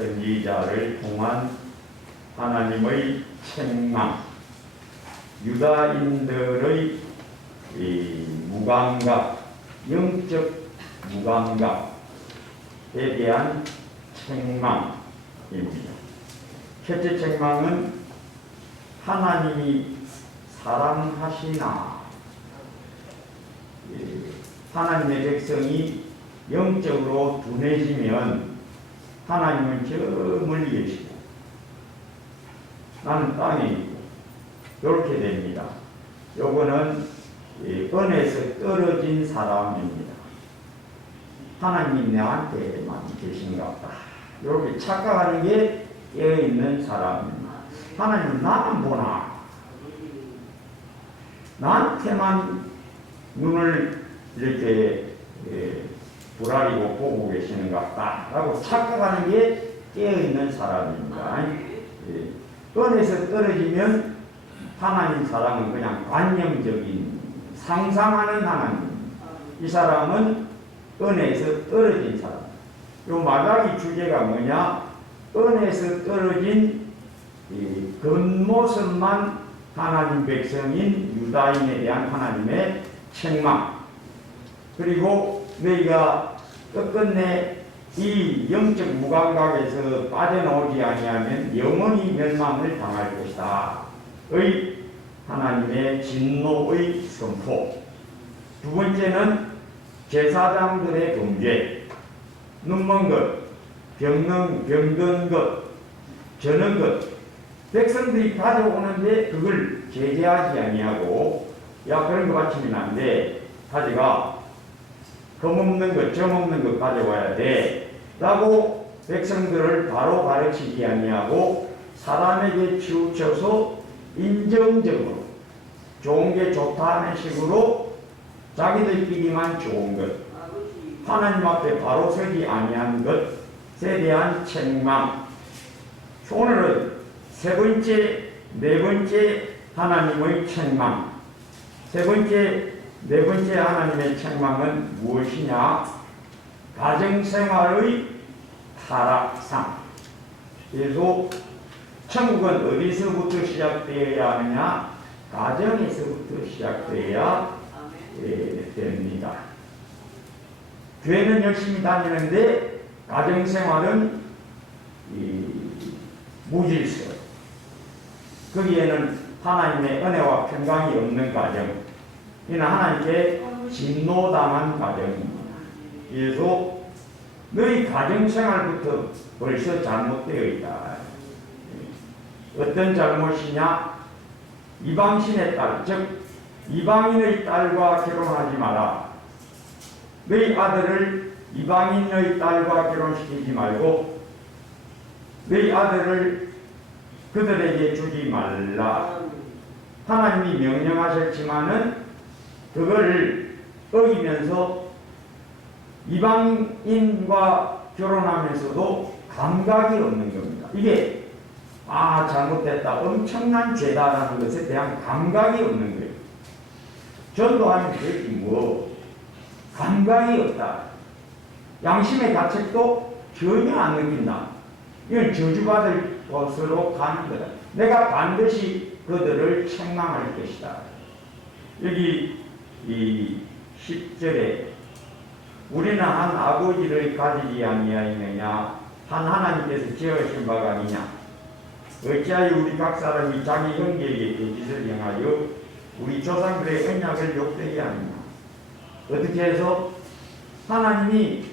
선지자를 통한 하나님의 책망, 유다인들의 이 무감각, 영적 무감각에 대한 책망입니다. 첫째 책망은 하나님이 사랑하시나. 하나님의 백성이 영적으로 둔해지면 하나님은 저 멀리 계시고 나는 땅에 있고 이렇게 됩니다. 요거는 은에서 떨어진 사람입니다. 하나님 내한테만 계신가 보다. 이렇게 착각하는 게 깨어있는 사람입니다. 하나님은 나만 보나? 나한테만 눈을 이렇게 부라리고 보고 계시는가 보다 라고 착각하는 게 깨어있는 사람입니다. 은에서 떨어지면 하나님 사랑은 그냥 관념적인 상상하는 하나님. 이 사람은 은에서 떨어진 사람. 요 마가기 주제가 뭐냐? 은에서 떨어진 이 겉모습만 하나님 백성인 유다인에 대한 하나님의 책망. 그리고 너희가 끝끝내 이 영적 무감각에서 빠져나오지 아니하면 영원히 멸망을 당할 것이다. 의 하나님의 진노의 선포. 두 번째는 제사장들의 범죄. 눈먼 것, 병든 것, 저는 것. 백성들이 가져오는데 그걸 제재하지 아니하고 야 그런 거 바치면 안 돼. 가져가. 검없는 것, 점없는 것 가져와야 돼. 라고 백성들을 바로 가르치지 아니하고 사람에게 치우쳐서 인정적으로 좋은 게 좋다는 식으로 자기들끼리만 좋은 것, 하나님 앞에 바로 서지 아니한 것에 대한 책망. 오늘은 세 번째, 네 번째 하나님의 책망. 세 번째, 네 번째 하나님의 책망은 무엇이냐? 가정생활의 타락상. 그래서 천국은 어디서부터 시작되어야 하느냐? 가정에서부터 시작되어야 됩니다. 교회는 열심히 다니는데 가정생활은 무질서. 거기에는 하나님의 은혜와 평강이 없는 가정. 이는 하나님께 진노당한 가정입니다. 그래서 너희 가정생활부터 벌써 잘못되어 있다. 어떤 잘못이냐? 이방신의 딸, 즉 이방인의 딸과 결혼하지 마라. 너희 아들을 이방인의 딸과 결혼시키지 말고 너희 아들을 그들에게 주지 말라. 하나님이 명령하셨지만은 그거를 어기면서 이방인과 결혼하면서도 감각이 없는 겁니다. 이게 잘못됐다, 엄청난 죄다라는 것에 대한 감각이 없는 거예요. 전도하면 되지 뭐. 감각이 없다. 양심의 가책도 전혀 안 느낀다. 이건 저주받을 것으로 가는 거다. 내가 반드시 그들을 책망할 것이다. 여기 이 10절에 우리는 한 아버지를 가지지 아니하였느냐? 한 하나님께서 지으신 바가 아니냐? 어찌하여 우리 각 사람이 자기 형제에게 거짓을 행하여 우리 조상들의 언약을 욕되게 하느냐? 어떻게 해서 하나님이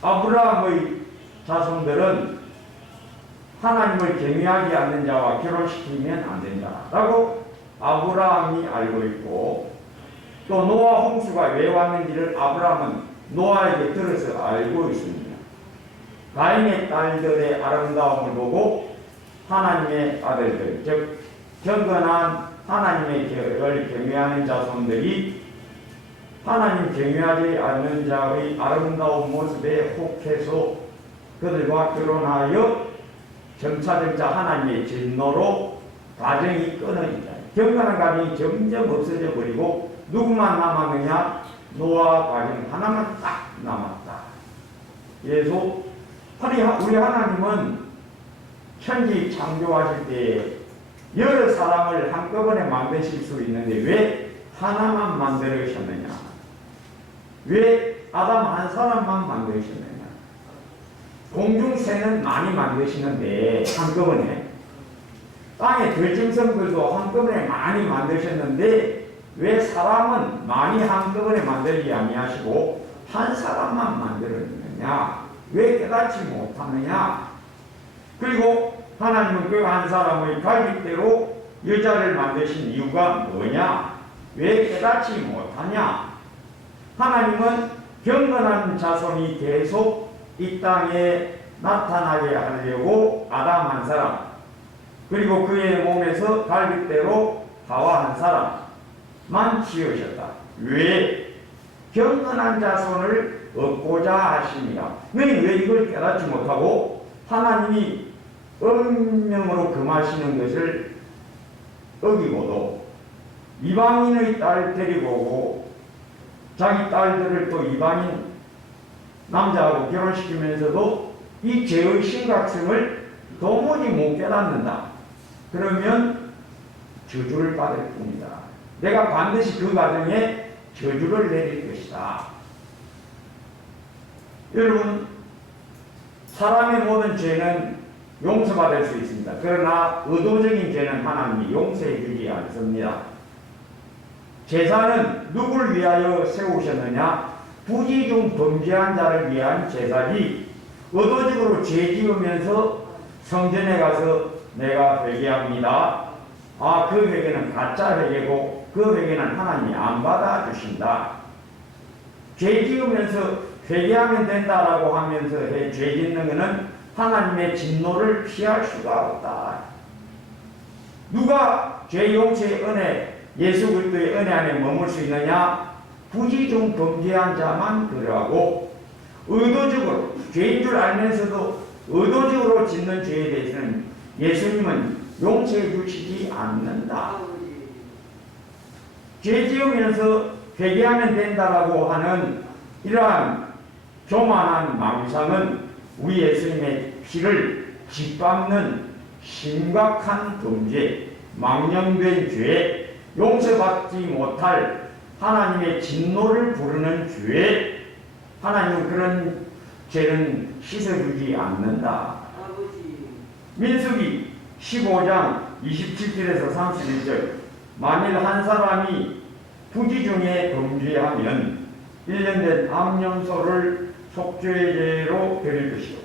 아브라함의 자손들은 하나님을 경외하지 않는 자와 결혼시키면 안 된다라고 아브라함이 알고 있고, 또 노아 홍수가 왜 왔는지를 아브라함은 노아에게 들어서 알고 있습니다. 가인의 딸들의 아름다움을 보고 하나님의 아들들, 즉 경건한 하나님의 결을 경외하는 자손들이 하나님 경외하지 않는 자의 아름다운 모습에 혹해서 그들과 결혼하여 점차점차 하나님의 진노로 가정이 끊어진다. 경건한 가정이 점점 없어져 버리고 누구만 남았느냐? 노아 가정 하나만 딱 남았다. 그래서 우리 하나님은 천지 창조하실 때 여러 사람을 한꺼번에 만드실 수 있는데 왜 하나만 만들으셨느냐? 왜 아담 한 사람만 만드셨느냐? 공중새는 많이 만드시는데 한꺼번에, 땅의 들짐승들도 한꺼번에 많이 만드셨는데 왜 사람은 많이 한꺼번에 만들지 아니하시고 한 사람만 만들었느냐? 왜 깨닫지 못하느냐? 그리고 하나님은 그 한 사람의 갈빗대로 여자를 만드신 이유가 뭐냐? 왜 깨닫지 못하냐? 하나님은 경건한 자손이 계속 이 땅에 나타나게 하려고 아담 한 사람, 그리고 그의 몸에서 갈빗대로 하와 한 사람만 지으셨다. 왜? 경건한 자손을 얻고자 하십니다. 너희 왜 이걸 깨닫지 못하고 하나님이 엄명으로 금하시는 것을 어기고도 이방인의 딸 데리고 오고 자기 딸들을 또 이방인 남자하고 결혼시키면서도 이 죄의 심각성을 도무지 못 깨닫는다. 그러면 저주를 받을 뿐이다. 내가 반드시 그 가정에 저주를 내릴 것이다. 여러분, 사람의 모든 죄는 용서받을 수 있습니다. 그러나 의도적인 죄는 하나님이 용서해 주지 않습니다. 제사는 누구를 위하여 세우셨느냐? 부지 중 범죄한 자를 위한 제사지, 의도적으로 죄 지으면서 성전에 가서 내가 회개합니다. 그 회개는 가짜 회개고 그 회개는 하나님이 안 받아주신다. 죄 지으면서 회개하면 된다라고 하면서 죄 짓는 것은 하나님의 진노를 피할 수가 없다. 누가 죄 용서의 은혜, 예수 그리스도의 은혜 안에 머물 수 있느냐? 부지 중 범죄한 자만 그러하고 의도적으로 죄인 줄 알면서도 의도적으로 짓는 죄에 대해서는 예수님은 용서해 주시지 않는다. 죄 지으면서 회개하면 된다라고 하는 이러한 교만한 망상은 우리 예수님의 피를 짓밟는 심각한 범죄, 망령된 죄, 용서받지 못할 하나님의 진노를 부르는 죄, 하나님은 그런 죄는 씻어주지 않는다. 민수기 15장 27절에서 31절, 만일 한 사람이 부지 중에 범죄하면 1년 된 암염소를 속죄제로 드릴 것이요,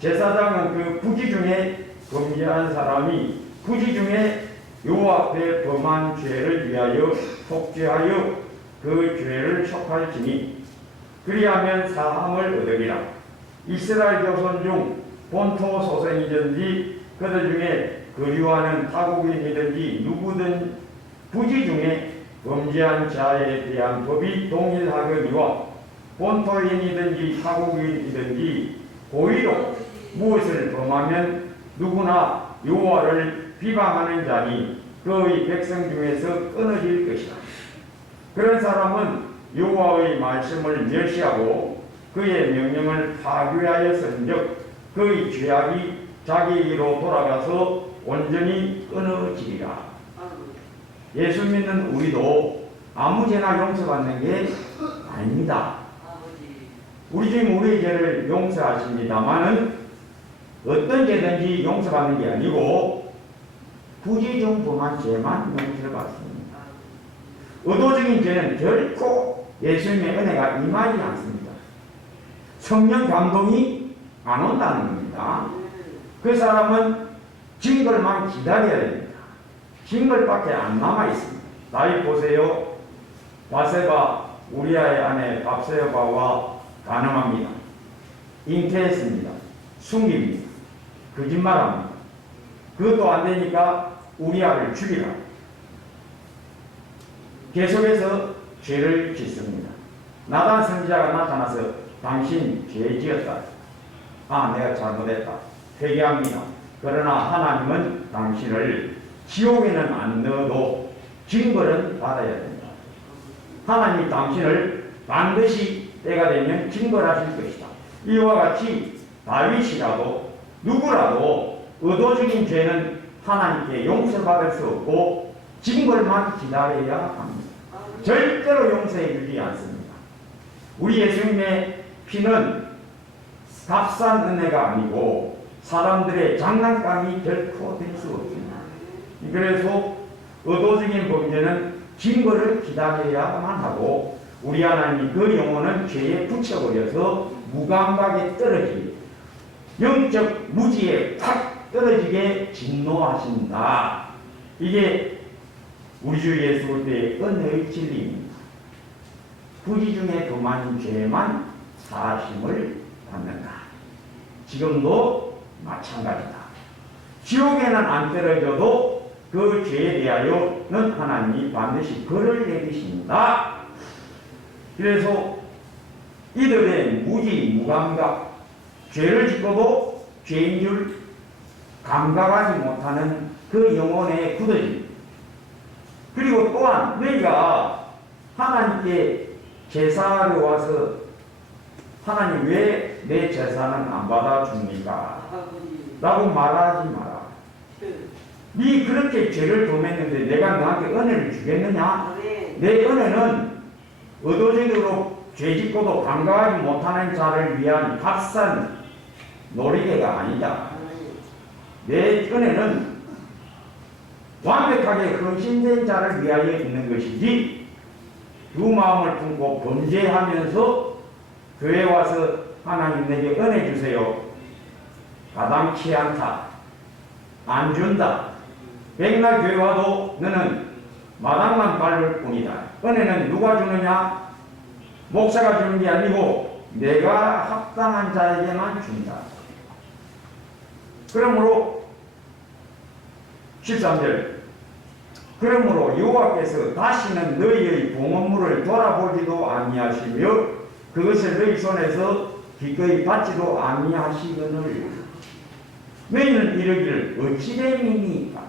제사장은 그 부지 중에 범죄한 사람이 부지 중에 여호와 앞에 범한 죄를 위하여 속죄하여 그 죄를 속할지니 그리하면 사함을 얻으리라. 이스라엘 자손 중 본토 소생이든지 그들 중에 거류하는 타국인이든지 누구든 부지 중에 범죄한 자에 대한 법이 동일하거니와 본토인이든지 타국인이든지 고의로 무엇을 범하면 누구나 여호와를 비방하는 자니 그의 백성 중에서 끊어질 것이다. 그런 사람은 여호와의 말씀을 멸시하고 그의 명령을 파괴하였은즉 그의 죄악이 자기에게로 돌아가서 온전히 끊어지리라. 예수 믿는 우리도 아무 죄나 용서받는 게 아닙니다. 우리 주님 우리의 죄를 용서하십니다마는 어떤 죄든지 용서받는 게 아니고 부지 중 범한 죄만 용서를 받습니다. 의도적인 죄는 결코 예수님의 은혜가 임하지 않습니다. 성령 감동이 안 온다는 겁니다. 그 사람은 징벌만 기다려야 됩니다. 징벌밖에 안 남아 있습니다. 다윗 보세요. 바세바 우리아의 아내 밥세바와 간음합니다. 잉태했습니다. 숨깁니다. 거짓말합니다. 그것도 안 되니까 우리아를 죽이라. 계속해서 죄를 짓습니다. 나단 선지자가 나타나서 당신 죄 지었다. 내가 잘못했다. 회개합니다. 그러나 하나님은 당신을 지옥에는 안 넣어도 징벌은 받아야 된다. 하나님이 당신을 반드시 때가 되면 징벌하실 것이다. 이와 같이 다윗이라도 누구라도 의도적인 죄는 하나님께 용서받을 수 없고 징벌만 기다려야 합니다. 절대로 용서해 주지 않습니다. 우리 예수님의 피는 값싼 은혜가 아니고 사람들의 장난감이 결코 될 수 없습니다. 그래서 의도적인 범죄는 징벌을 기다려야만 하고 우리 하나님이 그 영혼은 죄에 붙여버려서 무감각에 떨어지게 영적 무지에 탁 떨어지게 진노하신다. 이게 우리 주 예수 그리스도의 은혜의 진리입니다. 부지 중에 더 많은 죄만 사하심을 받는다. 지금도 마찬가지다. 지옥에는 안 떨어져도 그 죄에 대하여는 하나님이 반드시 벌을 내리십니다. 그래서 이들의 무지, 무감각, 죄를 짓고도 죄인 줄 감각하지 못하는 그 영혼의 굳어짐. 그리고 또한 너희가 하나님께 제사하러 와서 하나님 왜 내 제사는 안 받아줍니까? 라고 말하지 마라. 네 그렇게 죄를 범했는데 내가 너한테 은혜를 주겠느냐? 내 은혜는 의도적으로 죄짓고도 감각하지 못하는 자를 위한 값싼 놀이개가 아니다. 내 은혜는 완벽하게 헌신된 자를 위하여 있는 것이지 두 마음을 품고 범죄하면서 교회 와서 하나님 내게 은혜 주세요. 가당치 않다. 안 준다. 백날 교회 와도 너는 마당만 밟을 뿐이다. 은혜는 누가 주느냐? 목사가 주는 게 아니고 내가 합당한 자에게만 준다. 그러므로 13절 그러므로 여호와께서 다시는 너희의 봉헌물을 돌아보지도 아니하시며 그것을 너희 손에서 기꺼이 받지도 아니하시거늘 너희는 이르기를 어찌 됨이니까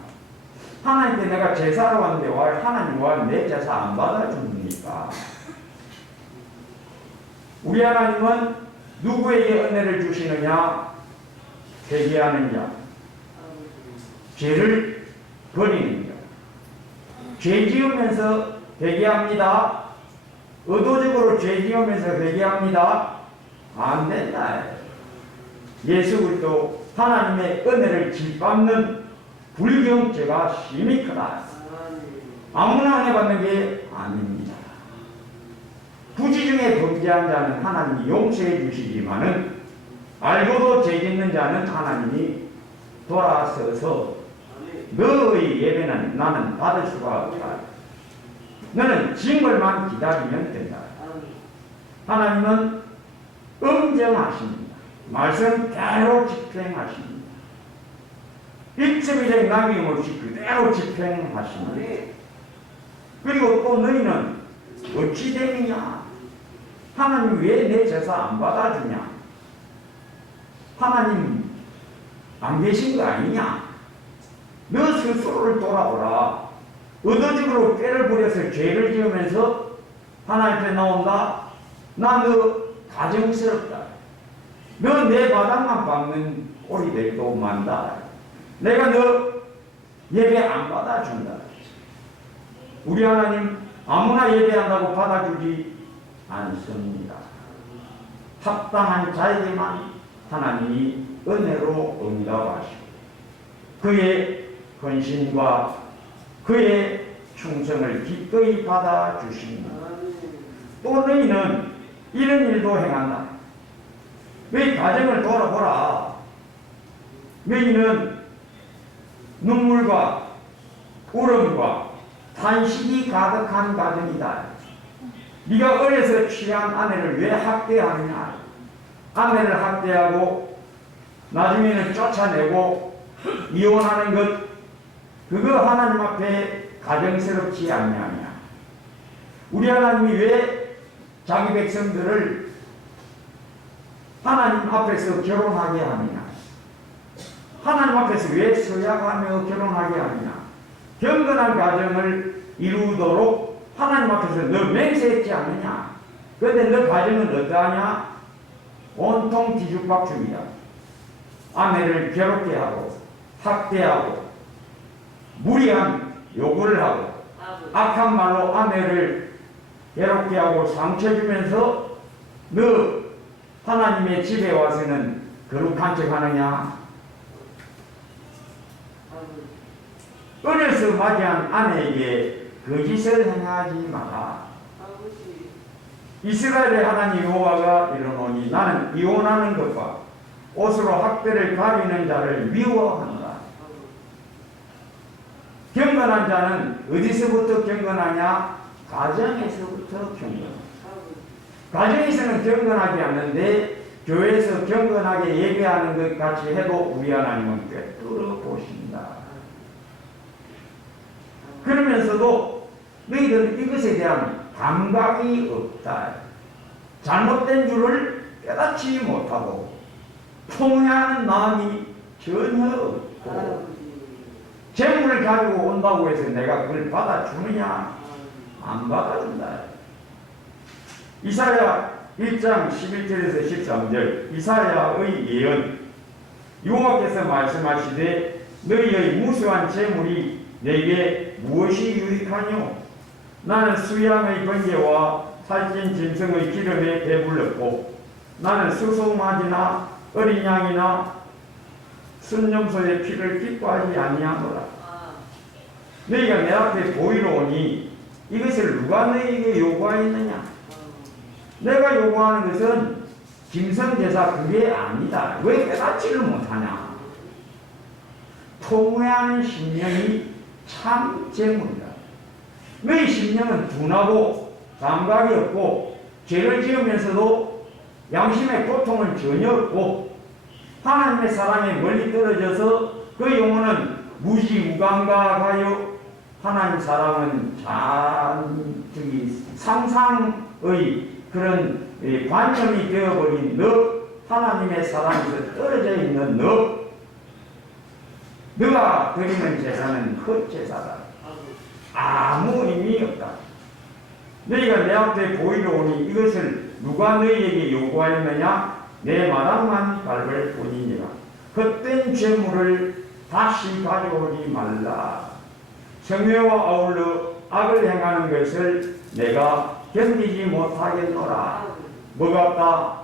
하나님께 내가 제사로 왔는데 하나님 와 내 제사 안 받아줍니까? 우리 하나님은 누구에게 은혜를 주시느냐? 회개하는 자, 죄를 버리는 자. 죄 지으면서 회개합니다. 의도적으로 죄 지으면서 회개합니다. 안 된다. 예수 그리스도 하나님의 은혜를 짓밟는 불경죄가 심히 크다. 아무나 은혜 받는 게 아닙니다. 부지 중에 범죄한 자는 하나님이 용서해 주시지만은 알고도 죄 짓는 자는 하나님이 돌아서서 너의 예배는 나는 받을 수가 없다. 너는 징벌만 기다리면 된다. 하나님은 엄정하십니다. 말씀대로 집행하십니다. 일점일에 남김없이 그대로 집행하십니다. 그리고 또 너희는 어찌 되느냐? 하나님 왜 내 제사 안 받아주냐? 하나님 안 계신 거 아니냐? 너 스스로를 돌아보라. 의도적으로 꾀를 부려서 죄를 지으면서 하나님께 나온다? 나 너 가정스럽다. 너 내 바닥만 밟는 꼬리들도 만다. 내가 너 예배 안 받아준다. 우리 하나님 아무나 예배한다고 받아주지 않습니다. 합당한 자에게만 하나님이 은혜로 응답하시고 그의 헌신과 그의 충성을 기꺼이 받아주십니다. 또 너희는 이런 일도 행한다. 너희 가정을 돌아보라. 너희는 눈물과 울음과 탄식이 가득한 가정이다. 네가 어려서 취한 아내를 왜 학대하느냐? 아내를 학대하고 나중에는 쫓아내고 이혼하는 것, 그거 하나님 앞에 가정스럽지 않냐냐? 우리 하나님이 왜 자기 백성들을 하나님 앞에서 결혼하게 하느냐? 하나님 앞에서 왜 서약하며 결혼하게 하느냐? 경건한 가정을 이루도록 하나님 앞에서 너 맹세했지 않느냐? 그런데 너 가정은 어떠하냐? 온통 뒤죽박죽이다. 아내를 괴롭게 하고 학대하고 무리한 요구를 하고 악한 말로 아내를 괴롭게 하고 상처 주면서 너 하나님의 집에 와서는 거룩한 척 하느냐? 어려서 맞이한 아내에게 거짓을 행하지 마라. 이스라엘의 하나님 여호와가 이르노니 나는 이혼하는 것과 옷으로 학대를 가리는 자를 미워하노라. 경건한 자는 어디서부터 경건하냐? 가정에서부터 경건하다. 가정에서는 경건하지 않는데 교회에서 경건하게 예배하는 것 같이 해도 우리 하나님은 꿰뚫어 보신다. 그러면서도 너희들은 이것에 대한 감각이 없다. 잘못된 줄을 깨닫지 못하고 통회하는 마음이 전혀 없고 재물을 가지고 온다고 해서 내가 그걸 받아주느냐? 안 받아준다. 이사야 1장 11절에서 13절 이사야의 예언. 여호와께서 말씀하시되 너희의 무수한 재물이 내게 무엇이 유익하뇨? 나는 수양의 번제와 살찐 짐승의 기름에 배불렀고 나는 수송아지나 어린 양이나 순염소의 피를 기뻐하지 아니하노라. 너희가 내 앞에 보이러 오니 이것을 누가 너희에게 요구하였느냐? 내가 요구하는 것은 짐승제사 그게 아니다. 왜 깨닫지를 못하냐? 통회하는 심령이 참 재물이다. 너희 심령은 둔하고 감각이 없고 죄를 지으면서도 양심의 고통은 전혀 없고 하나님의 사랑에 멀리 떨어져서 그 영혼은 무지무감각하여 하나님 사랑은 상상의 그런 관념이 되어버린 너, 하나님의 사랑에서 떨어져 있는 너가 드리는 제사는 헛제사다. 아무 의미 없다. 너희가 내 앞에 보이러 오니 이것을 누가 너희에게 요구하였느냐? 내 마당만 밟을 뿐이니라. 헛된 재물을 다시 가져오지 말라. 성회와 아울러 악을 행하는 것을 내가 견디지 못하겠노라. 뭐가 없다?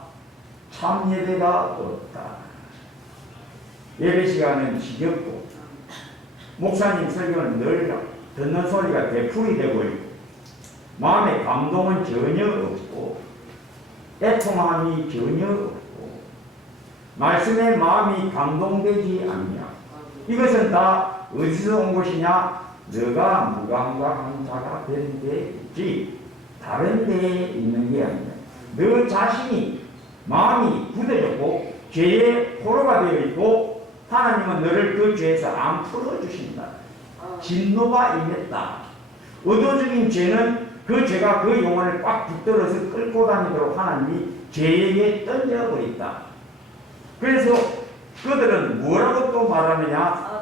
참 예배가 없다. 예배 시간은 지겹고 목사님 설교는 늘 듣는 소리가 되풀이 되고 있고 마음의 감동은 전혀 없고 애통함이 전혀 없고 말씀에 마음이 감동되지 않냐. 이것은 다 어디서 온 것이냐? 너가 무감각한 자가 된 데 있지 다른 데에 있는 게 아니야. 너 자신이 마음이 굳어졌고 죄의 포로가 되어 있고 하나님은 너를 그 죄에서 안 풀어주신다. 진노가 임했다. 의도적인 죄는 그 죄가 그 영혼을 꽉 붙들어서 끌고 다니도록 하나님이 죄에게 던져버렸다. 그래서 그들은 뭐라고 또 말하느냐?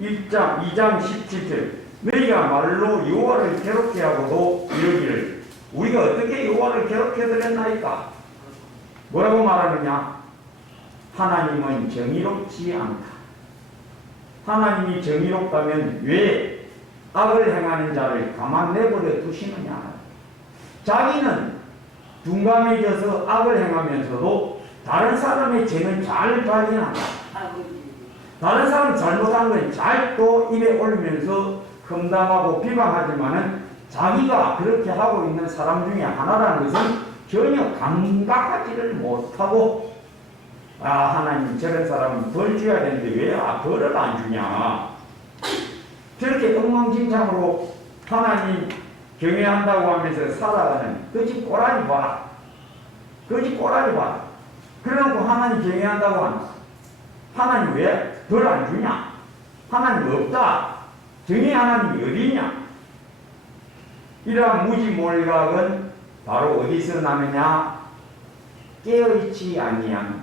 2장 17절 너희가 말로 여호와를 괴롭게 하고도 이러기를 우리가 어떻게 여호와를 괴롭게 드렸나이까? 뭐라고 말하느냐? 하나님은 정의롭지 않다. 하나님이 정의롭다면 왜 악을 행하는 자를 가만 내버려 두시느냐? 자기는 둔감해져서 악을 행하면서도 다른 사람의 죄는 잘 발견한다. 다른 사람 잘못한 건 잘 또 입에 올리면서 험담하고 비방하지만은 자기가 그렇게 하고 있는 사람 중에 하나라는 것은 전혀 감각하지를 못하고 하나님 저런 사람은 벌 줘야 되는데 왜 벌을 안 주냐. 저렇게 엉망진창으로 하나님 경외한다고 하면서 살아가는 그 집 꼬라지 봐라. 그 집 꼬라지 봐라. 그래놓고 하나님 경외한다고 하나. 하나님 왜 벌 안 주냐? 하나님 없다. 정의 하나님이 어디 있냐? 이러한 무지몰각은 바로 어디서 나느냐? 깨어있지 아니한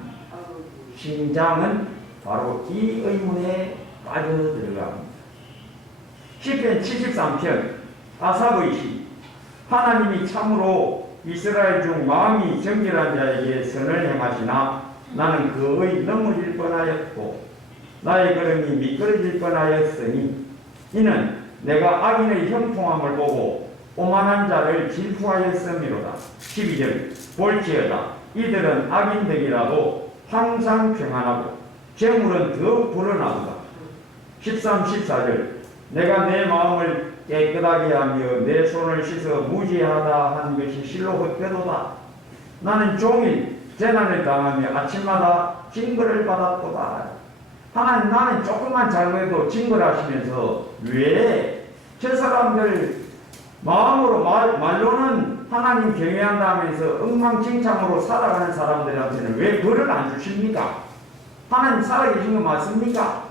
심장은 바로 이 의문에 빠져들어갑니다. 시편 73편 아삽의 시. 하나님이 참으로 이스라엘 중 마음이 정결한 자에게 선을 행하시나 나는 그의 넘어질 뻔하였고 나의 걸음이 미끄러질 뻔하였으니 이는 내가 악인의 형통함을 보고 오만한 자를 질투하였음이로다. 12절 볼지어다 이들은 악인들이라도 항상 평안하고 재물은 더 불어나도다. 13, 14절 내가 내 마음을 깨끗하게 하며 내 손을 씻어 무지하다 한 것이 실로 헛되도다. 나는 종일 재난을 당하며 아침마다 징벌을 받았도다. 하나님 나는 조금만 잘못해도 징벌하시면서 왜 저 사람들 마음으로 말로는 하나님 경외한다면서 엉망진창으로 살아가는 사람들한테는 왜 벌을 안 주십니까? 하나님 살아계신 거 맞습니까?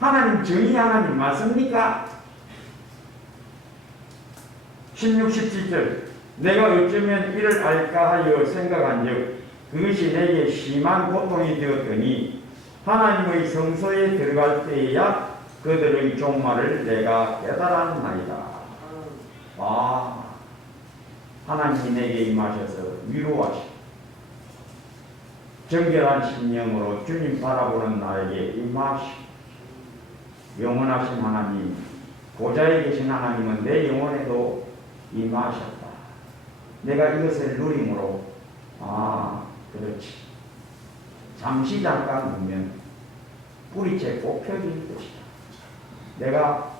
하나님 정의 하나님 맞습니까? 16, 17절 내가 어쩌면 이를 알까 하여 생각한즉 그것이 내게 심한 고통이 되었더니 하나님의 성소에 들어갈 때에야 그들의 종말을 내가 깨달았나이다. 하나님이 내게 임하셔서 위로하시고 정결한 심령으로 주님 바라보는 나에게 임하시고 영원하신 하나님 보좌에 계신 하나님은 내 영혼에도 임하셨다. 내가 이것을 누림으로 그렇지 잠시 잠깐 보면 뿌리채 뽑혀질 것이다. 내가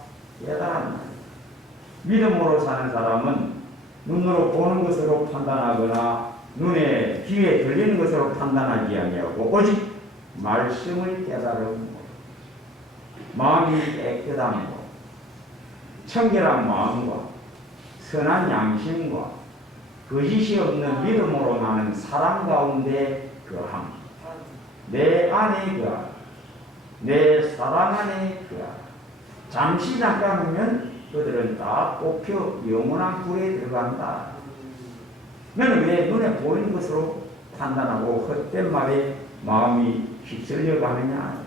깨달았나. 믿음으로 사는 사람은 눈으로 보는 것으로 판단하거나 눈에 귀에 들리는 것으로 판단하지 아니하고 오직 말씀을 깨달음 마음이 깨끗함으로 청결한 마음과 선한 양심과 거짓이 없는 믿음으로 나는 사람 가운데 거함. 내 안에 거함. 내 사랑 안에 거함. 잠시 잠깐 보면 그들은 다 뽑혀 영원한 불에 들어간다. 너는 왜 눈에 보이는 것으로 판단하고 헛된 말에 마음이 휩쓸려 가느냐?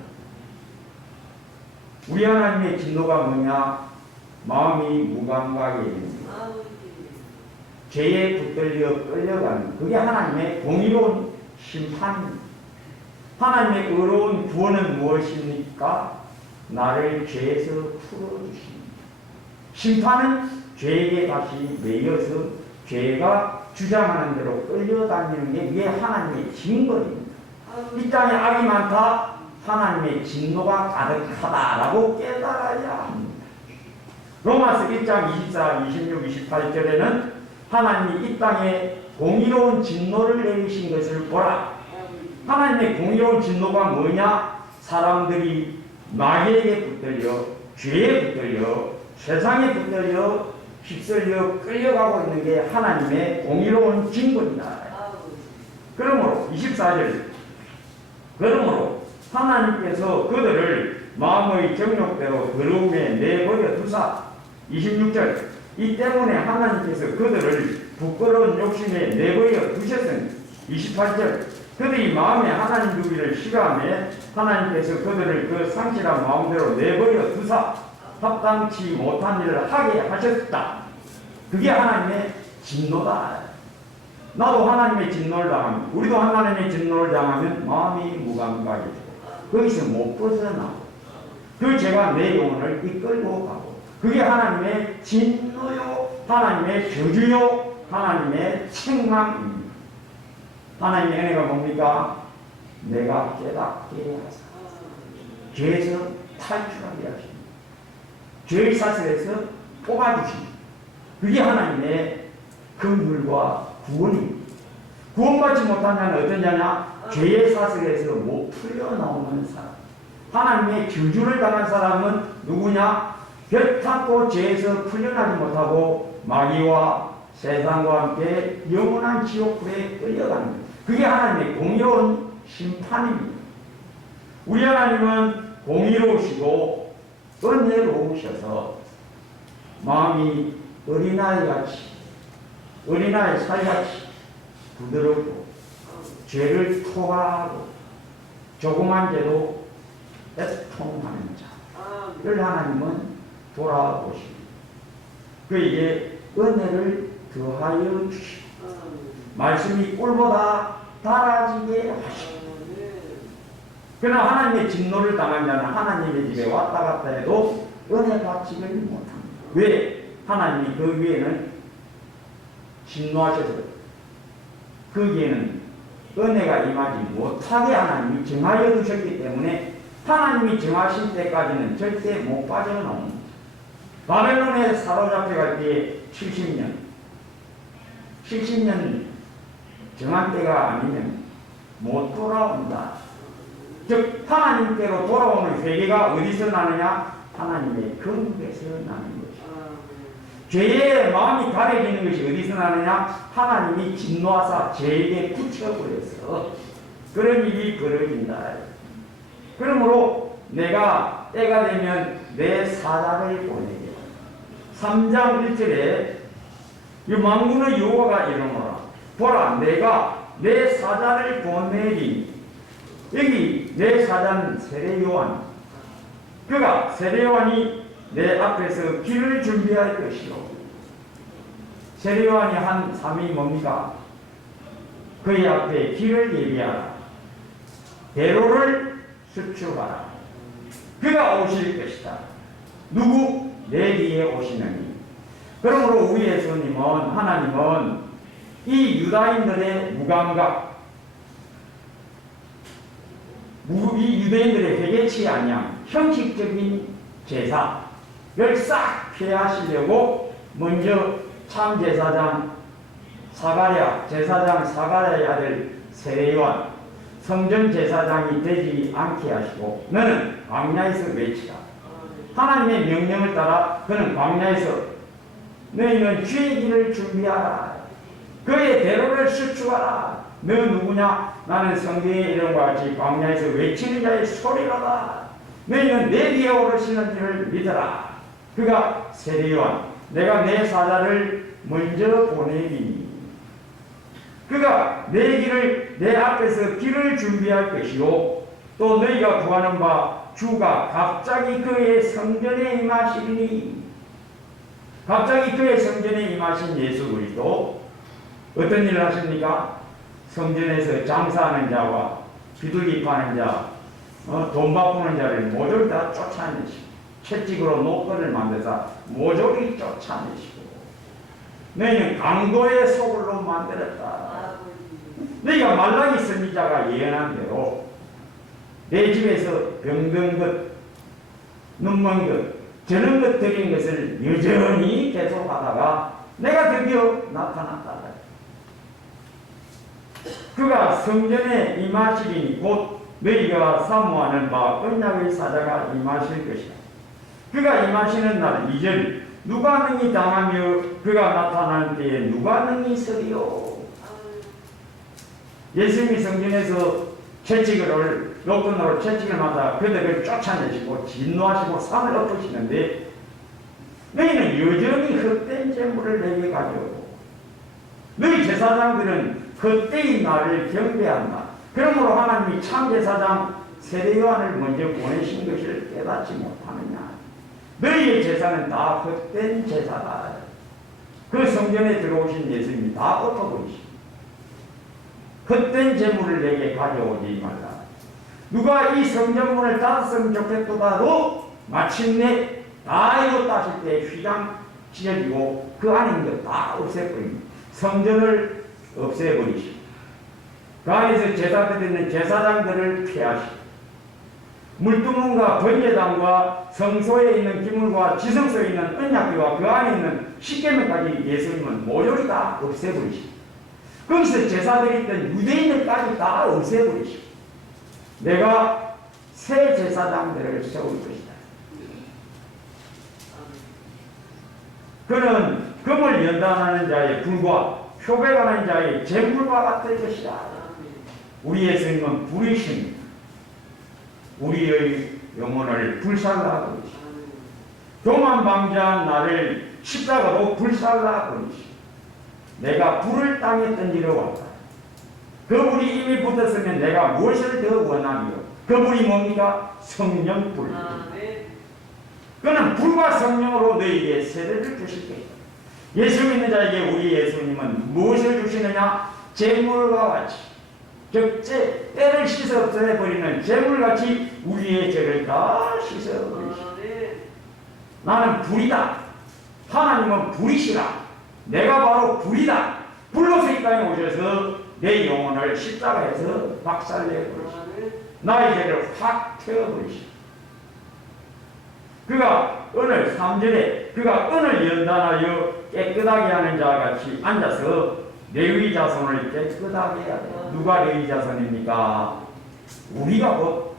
우리 하나님의 진노가 뭐냐? 마음이 무감각이 됩니다. 죄에 붙들려 끌려가는 그게 하나님의 공의로운 심판입니다. 하나님의 의로운 구원은 무엇입니까? 나를 죄에서 풀어주십니다. 심판은 죄에게 다시 매여서 죄가 주장하는 대로 끌려다니는 게 이게 하나님의 징벌입니다. 이 땅에 악이 많다. 하나님의 진노가 가득하다라고 깨달아야 합니다. 로마서 1장 24, 26, 28절에는 하나님이 이 땅에 공의로운 진노를 내리신 것을 보라. 하나님의 공의로운 진노가 뭐냐? 사람들이 마귀에게 붙들려 죄에 붙들려 세상에 붙들려 휩쓸려 끌려가고 있는 게 하나님의 공의로운 징벌이다. 그러므로 24절 그러므로 하나님께서 그들을 마음의 정욕대로 더러움에 내버려 두사 26절 이 때문에 하나님께서 그들을 부끄러운 욕심에 내버려 두셨으니 28절 그들이 마음에 하나님 두기를 싫어하며 하나님께서 그들을 그 상실한 마음대로 내버려 두사 합당치 못한 일을 하게 하셨다. 그게 하나님의 진노다. 나도 하나님의 진노를 당하면 우리도 하나님의 진노를 당하면 마음이 무감각이 되고 거기서 못 벗어나고 그 죄가 내 영혼을 이끌고 가고 그게 하나님의 진노요 하나님의 저주요 하나님의 책망입니다. 하나님의 은혜가 뭡니까? 내가 깨닫게 하사 죄에서 탈출하게 하십니다. 죄의 사슬에서 뽑아주십니다. 그게 하나님의 긍휼과 구원입니다. 구원받지 못한 자는 어떤 자냐? 죄의 사슬에서 못 풀려나오는 사람. 하나님의 저주를 당한 사람은 누구냐? 결탄고 죄에서 풀려나지 못하고 마귀와 세상과 함께 영원한 지옥불에 끌려갑니다. 그게 하나님의 공의로운 심판입니다. 우리 하나님은 공의로우시고 은혜로우셔서 마음이 어린아이같이 어린아이 살같이 부드럽고 죄를 토하고 조그만 죄도 애통하는 자를 하나님은 돌아보십니다. 그에게 은혜를 더하여 주시고 말씀이 꿀보다 달아지게 하시고 그러나 하나님의 진노를 당한 자는 하나님의 집에 왔다 갔다 해도 은혜 받지를 못합니다. 왜? 하나님이 그 위에는 진노하셔서 거기에는 은혜가 임하지 못하게 하나님이 정하여 두셨기 때문에 하나님이 정하신 때까지는 절대 못 빠져나옵니다. 바벨론에 사로잡혀 갈 때에 70년 정한 때가 아니면 못 돌아온다. 즉 하나님께로 돌아오는 회개가 어디서 나느냐? 하나님의 근국에서 나는 것이다. 죄의 마음이 가려지는 것이 어디서 나느냐? 하나님이 진노하사 죄에게 붙여버려서 그런 일이 벌어진다. 그러므로 내가 때가 되면 내 사자를 보내게. 3장 1절에 이 만군의 여호와가 이르노라. 보라, 내가 내 사자를 보내리. 여기 내 사자는 세례요한. 그가 세례요한이 내 앞에서 길을 준비할 것이요. 세례요한이 한 삶이 뭡니까? 그의 앞에 길을 예비하라. 대로를 수축하라. 그가 오실 것이다. 누구? 내 뒤에 오시느니. 그러므로 우리 예수님은, 하나님은 이 유다인들의 무감각, 이 유대인들의 회개치 아니함, 형식적인 제사를 싹 폐하시려고 먼저 참 제사장 제사장 사가랴의 아들 세례요한 성전 제사장이 되지 않게 하시고 너는 광야에서 외치라. 하나님의 명령을 따라 그는 광야에서 너희는 주의 길을 준비하라. 그의 대로를 수축하라. 너 누구냐? 나는 성경의 이름과 같이 광야에서 외치는 자의 소리로다. 너희는 내 뒤에 오르시는 줄을 믿어라. 그가 세례요한, 내가 내 사자를 먼저 보내리니 그가 내 앞에서 길을 준비할 것이요 또 너희가 구하는 바 주가 갑자기 그의 성전에 임하시리니. 갑자기 그의 성전에 임하신 예수 그리스도 어떤 일을 하십니까? 성전에서 장사하는 자와 비둘기 파는 자, 돈 바꾸는 자를 모조리 다 쫓아내시고 채찍으로 노건을 만들사 모조리 쫓아내시고 너희는 강도의 소굴로 만들었다. 너희가 말라기 선지자가 예언한 대로 내 집에서 병든 것, 눈먼 것, 저런 것 드린 것을 여전히 계속하다가 내가 드디어 나타났다. 그가 성전에 임하시리니 곧 너희가 사모하는 바 언약의 사자가 임하실 것이다. 그가 임하시는 날 이전 누가 능히 당하며 그가 나타날 때에 누가 능히 서리요. 예수님이 성전에서 채찍을 노끈으로 채찍을 맞아 그들을 쫓아내시고 진노하시고 산을 엎으시는데 너희는 여전히 헛된 재물을 내게 가져오고 너희 제사장들은 헛되이 나를 경배한다. 그러므로 하나님이 참 제사장 세례요한을 먼저 보내신 것을 깨닫지 못하느냐. 너희의 제사는 다 헛된 제사다. 그 성전에 들어오신 예수님이 다 엎어버리십니다. 헛된 재물을 내게 가져오지 말라. 누가 이 성전문을 닫았으면 좋겠도다도 마침내 다 이뤘다 하실 때 휘장 찢어지고 그 안에 있는 것 다 없애버립니다. 성전을 없애버리시고 그 안에서 제사 드리는 제사장들을 폐하시고 물두문과 번제단과 성소에 있는 기물과 지성소에 있는 언약궤와 그 안에 있는 십계명까지 예수님은 모조리 다 없애버리시고 거기서 제사들이 있던 유대인들까지 다 없애버리시고 내가 새 제사장들을 세울 것이다. 그는 금을 연단하는 자의 불과 표백하는 자의 재물과 같을 것이다. 우리 예수님은 불이십니다. 우리의 영혼을 불살라 버리시고 교만 방자한 나를 십자가로 불살라 버리시고 내가 불을 땅에 던지러 왔다. 그 불이 이미 붙었으면 내가 무엇을 더 원하며 그 불이 뭡니까? 성령 불. 그는 불과 성령으로 너희에게 세례를 주실 것이다. 예수 믿는 자에게 우리 예수님은 무엇을 주시느냐? 재물과 같이 즉 때를 씻어 없애버리는 재물같이 우리의 죄를 다 씻어버리시오. 나는 불이다. 하나님은 불이시라. 내가 바로 불이다. 불로서 이 땅에 오셔서 내 영혼을 십자가에서 박살내버리시오. 나의 죄를 확 태워버리시오. 그가 오늘 3절에 그가 은을 연단하여 깨끗하게 하는 자와 같이 앉아서 레위 자손을 깨끗하게 해야 돼. 누가 레위 자손입니까? 우리가 곧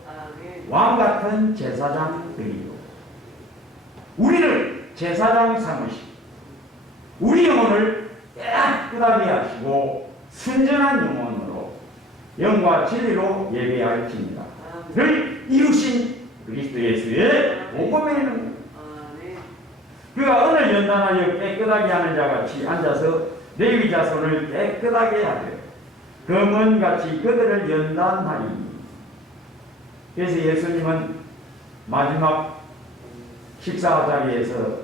왕같은 제사장들이요. 우리를 제사장 삼으시고 우리 영혼을 깨끗하게 하시고 순전한 영혼으로 영과 진리로 예배할지니라 를 이루신 그리스도 예수의 복음에는 그가 은을 연단하여 깨끗하게 하는 자같이 앉아서 레위 자손을 깨끗하게 하되 검은같이 그들을 연단하니. 그래서 예수님은 마지막 식사 자리에서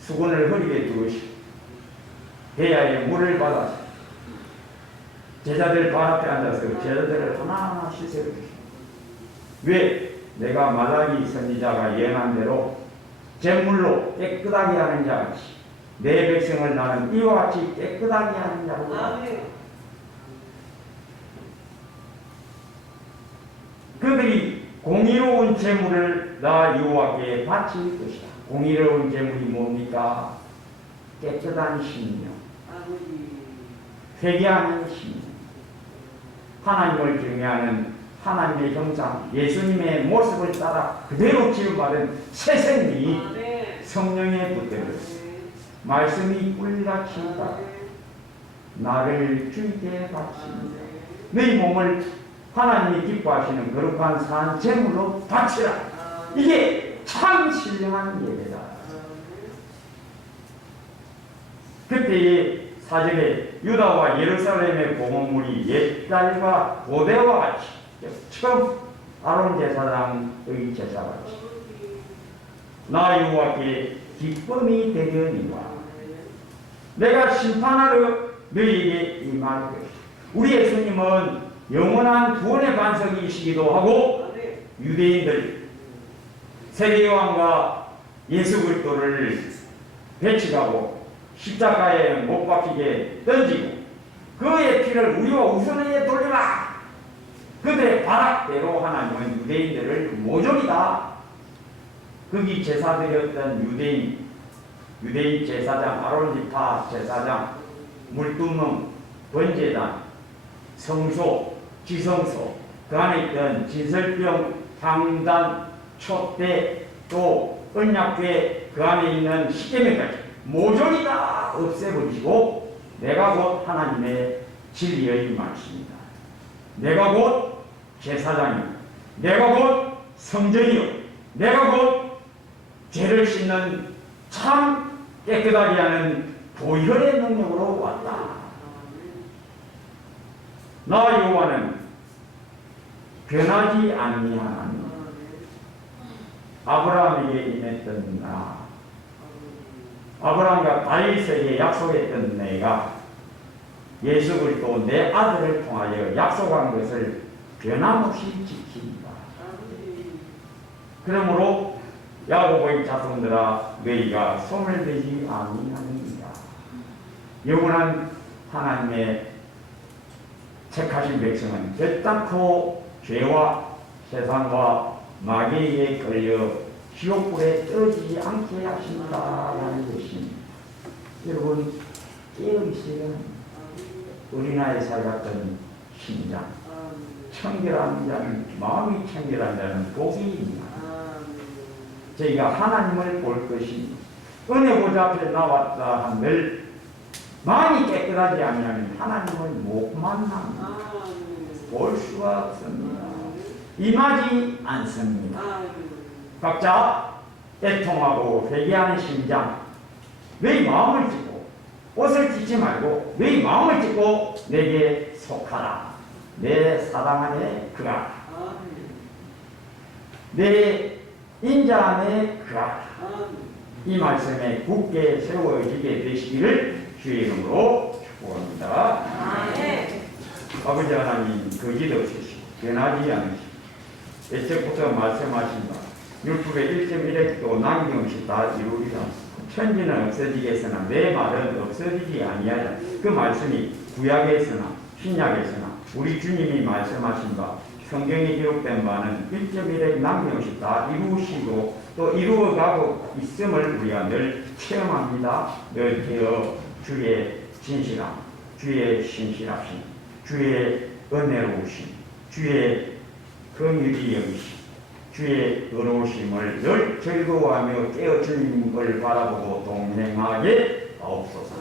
수건을 허리에 두시고 대야에 물을 받아서 제자들 발 앞에 앉아서 제자들을 하나하나 씻어주시고, 왜? 내가 말라기 선지자가 예언한 대로 잿물로 깨끗하게 하는 자같이 내 백성을 나는 이와 같이 깨끗하게 하는 자로. 그들이 공의로운 제물을 나 여호와께 바칠 것이다. 공의로운 제물이 뭡니까? 깨끗한 심령, 회개하는 심령, 하나님을 경외하는 하나님의 형상, 예수님의 모습을 따라 그대로 지음받은 새 생명이 성령의 붙들을 말씀이 꿀같이 따라 나를 주께 바칩니다. 너희 몸을 하나님이 기뻐하시는 거룩한 산 제물로 바치라. 이게 참 신령한 예배다. 그때의 사절에 유다와 예루살렘의 공헌물이 옛날과 고대와 같이, 처음 아론 제사장의 제사같이 나 여호와께 기쁨이 되려니와 내가 심판하러 너희에게 임할 것이다. 우리 예수님은 영원한 구원의 반석이시기도 하고 유대인들 세례요한과 예수 그리스도를 배척하고 십자가에 못 박히게 던지고 그의 피를 우리와 우선에 돌려라. 그들의 발악대로 하나님은 유대인들을 모조리다. 거기 제사드렸던 유대인 제사장, 아론지파 제사장, 물두멍, 번제단, 성소, 지성소, 그 안에 있던 진설병, 향단, 촛대, 또 언약궤, 그 안에 있는 십계명까지 모조리 다 없애버리시고 내가 곧 하나님의 진리의 말씀이다. 내가 곧 제사장이요, 내가 곧 성전이요, 내가 곧 죄를 씻는 참 깨끗하게 하는 보혈의 능력으로 왔다. 나 여호와는 변하지 아니하나니 아브라함에게 임했던 나, 아브라함과 다윗에게 약속했던 내가 예수 그리스도 내 아들을 통하여 약속한 것을 변함없이 지킨다. 그러므로 야고보의 자손들아 너희가 소멸되지 아니하느니라. 영원한 하나님의 택하신 백성은 결단코 죄와 세상과 마귀에게 끌려 지옥불에 떨어지지 않게 하신다라는 것입니다. 여러분, 깨어있어야 어린아이 살 같은 심장, 청결한 자는, 마음이 청결한 자는 복이입니다. 저희가 하나님을 볼 것입니다. 은혜 보좌 앞에 나왔다 한들 마음이 깨끗하지 않으면 하나님을 못 만납니다. 볼 수가 없습니다. 임하지 않습니다. 각자 애통하고 회개하는 심장, 너희 마음을 찢고 옷을 찢지 말고 너희 마음을 찢고 내게 속하라. 내 사랑 안에 그하라. 내 인자 안에 그하라. 이 말씀에 굳게 세워지게 되시기를 주의 이름으로 축복합니다. 아버지 하나님, 거짓 없으시고 변하지 않으시고 애초부터 말씀하신 바 율법의 1.1획도 남김없이 다 이루리라. 천지는 없어지겠으나 내 말은 없어지지 아니하리라. 그 말씀이 구약에서나 신약에서나 우리 주님이 말씀하신 바 성경에 기록된 바는 1.1획 남김없이 다 이루시고 또 이루어가고 있음을 우리가 늘 체험합니다. 늘 되어 주의 진실함, 주의 신실하심, 주의 은혜로우심, 주의 긍휼히 여기심, 주의 의로우심을 늘 즐거워하며 깨어 주님을 바라보고 동행하게 하옵소서.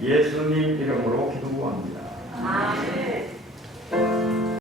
예수님 이름으로 기도합니다. 아멘.